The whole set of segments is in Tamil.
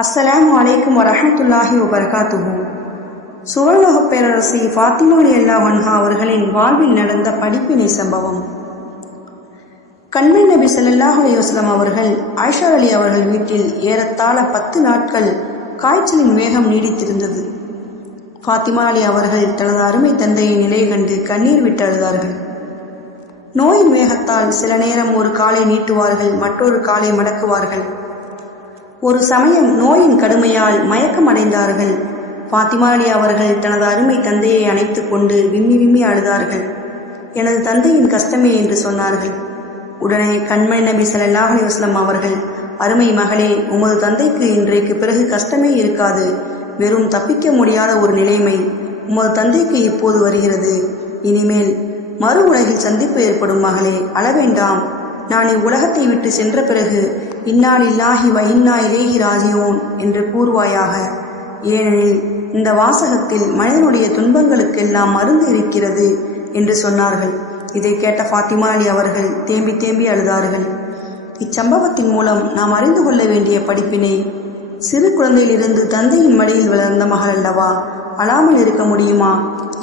அஸ்ஸலாமு அலைக்கும் வரஹ்மத்துல்லாஹி வபரகாத்துஹு. சுவர்ணலோக பேரரசி ஃபாத்திமா ரலியல்லாஹு அன்ஹா அவர்களின் வாழ்வில் நடந்த படிப்பினை சம்பவம். கண்மை நபி ஸல்லல்லாஹு அலைஹி வஸல்லம் அவர்கள் ஆயிஷா அலி அவர்கள் வீட்டில் ஏறத்தாழ 10 நாட்கள் காய்ச்சலின் வேகம் நீடித்திருந்தது. ஃபாத்திமா அலி அவர்கள் தனது அருமை தந்தையின் நிலை கண்டு கண்ணீர் விட்டு அழுதார்கள். நோயின் வேகத்தால் சில நேரம் ஒரு காலை நீட்டுவார்கள், மற்றொரு காலை மடக்குவார்கள். ஒரு சமயம் நோயின் கடுமையால் மயக்கம் அடைந்தார்கள். ஃபாத்திமா அலி அவர்கள் தனது அருமை தந்தையை அணைத்துக் கொண்டு விம்மி விம்மி அழுதார்கள். எனது தந்தையின் கஷ்டமே என்று சொன்னார்கள். உடனே கண்மை நபி ஸல்லல்லாஹு அலைஹி வஸல்லம் அவர்கள், அருமை மகளே, உமது தந்தைக்கு இன்றைக்கு பிறகு கஷ்டமே இருக்காது, வெறும் தப்பிக்க முடியாத ஒரு நிலைமை உமது தந்தைக்கு இப்போது வருகிறது. இனிமேல் மறு உலகில் சந்திப்பு ஏற்படும் மகளே, அழவேண்டாம். நான் இவ்வுலகத்தை விட்டு சென்ற பிறகு இன்னா லில்லாஹி வ இன்னா இலைஹி ராஜிஊன் என்று கூறுவாயாக. ஏனெனில் இந்த வாசகத்தில் மனிதனுடைய துன்பங்களுக்கெல்லாம் மருந்து இருக்கிறது என்று சொன்னார்கள். இதை கேட்ட ஃபாத்திமா அலி அவர்கள் தேம்பி தேம்பி அழுதார்கள். இச்சம்பவத்தின் மூலம் நாம் அறிந்து கொள்ள வேண்டிய படிப்பினை, சிறு குழந்தையிலிருந்து தந்தையின் மடியில் வளர்ந்த மகள் அல்லவா, அழாமல் இருக்க முடியுமா?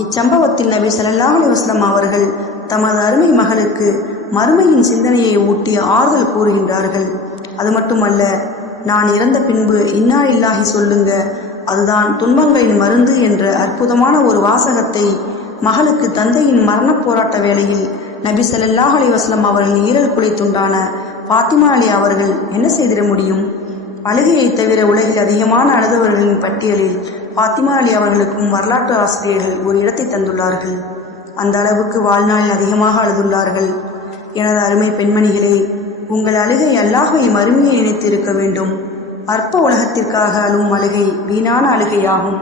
இச்சம்பவத்தில் நபி ஸல்லல்லாஹு அலைஹி வஸல்லம் அவர்கள் தமது அருமை மகளுக்கு மறுமையின் சிந்தனையை ஊட்டி ஆறுதல் கூறுகின்றார்கள். அது மட்டுமல்ல, நான் இறந்த பின்பு இன்னா லில்லாஹி சொல்லுங்க, அதுதான் துன்பங்களின் மருந்து என்ற அற்புதமான ஒரு வாசகத்தை மகளுக்கு தந்தையின் மரண போராட்ட வேளையில் நபி ஸல்லல்லாஹு அலைஹி வஸல்லம் அவர்கள் ஈரல் குலை துண்டான ஃபாத்திமா அலி அவர்கள் என்ன செய்திட முடியும்? அழுகையை தவிர உலகில் அதிகமான அழுதவர்களின் பட்டியலில் ஃபாத்திமா அலி அவர்களுக்கும் வரலாற்று ஆசிரியர்கள் ஒரு இடத்தை தந்துள்ளார்கள். அந்த அளவுக்கு வாழ்நாளில் அதிகமாக அழுதுள்ளார்கள். எனது அருமை பெண்மணிகளே, உங்கள் அழுகை அல்லாஹ்வை மறுமையை நினைத்து இருக்க வேண்டும். அற்ப உலகத்திற்காக அழுவும் அழுகை வீணான அழுகையாகும்.